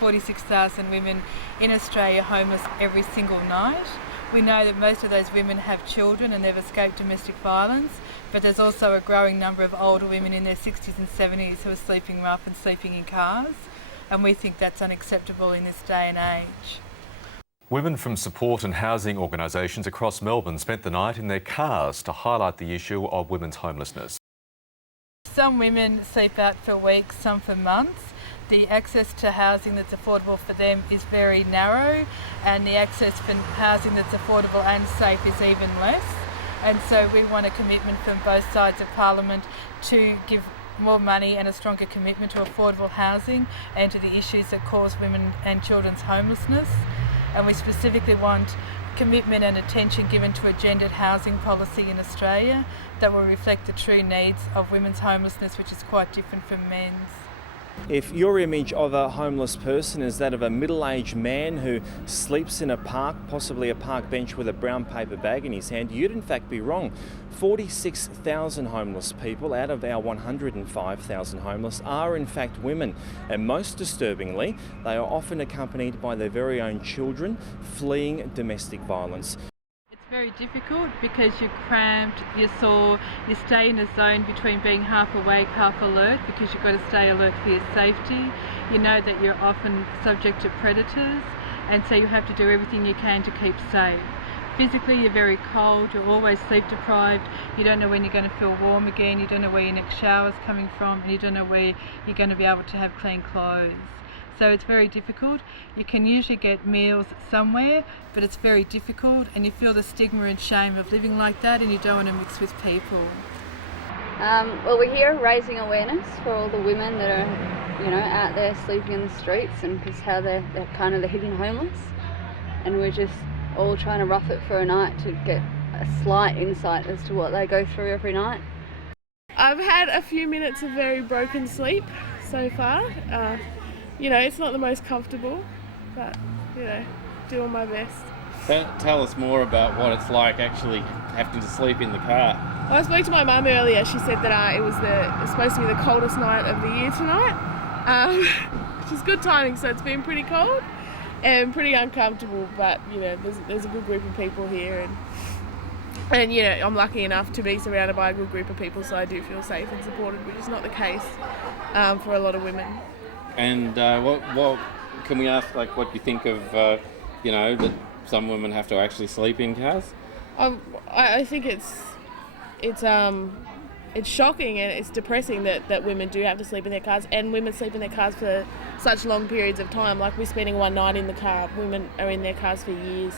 46,000 women in Australia homeless every single night. We know that most of those women have children and they've escaped domestic violence, but there's also a growing number of older women in their 60s and 70s who are sleeping rough and sleeping in cars, and we think that's unacceptable in this day and age. Women from support and housing organisations across Melbourne spent the night in their cars to highlight the issue of women's homelessness. Some women sleep out for weeks, some for months. The access to housing that's affordable for them is very narrow, and the access for housing that's affordable and safe is even less. And so we want a commitment from both sides of Parliament to give more money and a stronger commitment to affordable housing and to the issues that cause women and children's homelessness. And we specifically want commitment and attention given to a gendered housing policy in Australia that will reflect the true needs of women's homelessness, which is quite different from men's. If your image of a homeless person is that of a middle-aged man who sleeps in a park, possibly a park bench with a brown paper bag in his hand, you'd in fact be wrong. 46,000 homeless people out of our 105,000 homeless are in fact women, and most disturbingly, they are often accompanied by their very own children fleeing domestic violence. Very difficult because you're cramped, you're sore, you stay in a zone between being half awake, half alert, because you've got to stay alert for your safety. You know that you're often subject to predators, and so you have to do everything you can to keep safe. Physically, you're very cold, you're always sleep deprived, you don't know when you're going to feel warm again, you don't know where your next shower's coming from, and you don't know where you're going to be able to have clean clothes. So it's very difficult. You can usually get meals somewhere, but it's very difficult, and you feel the stigma and shame of living like that, and you don't want to mix with people. Well, we're here raising awareness for all the women that are, out there sleeping in the streets, and because how they're kind of the hidden homeless, and we're just all trying to rough it for a night to get a slight insight as to what they go through every night. I've had a few minutes of very broken sleep so far. It's not the most comfortable, but, doing my best. Tell us more about what it's like actually having to sleep in the car. Well, I spoke to my mum earlier. She said that it was supposed to be the coldest night of the year tonight, which is good timing, so it's been pretty cold and pretty uncomfortable, but, there's a good group of people here, and I'm lucky enough to be surrounded by a good group of people, so I do feel safe and supported, which is not the case for a lot of women. And what can we ask, what you think of, that some women have to actually sleep in cars? I think it's shocking and it's depressing that women do have to sleep in their cars, and women sleep in their cars for such long periods of time. Like, we're spending one night in the car, women are in their cars for years.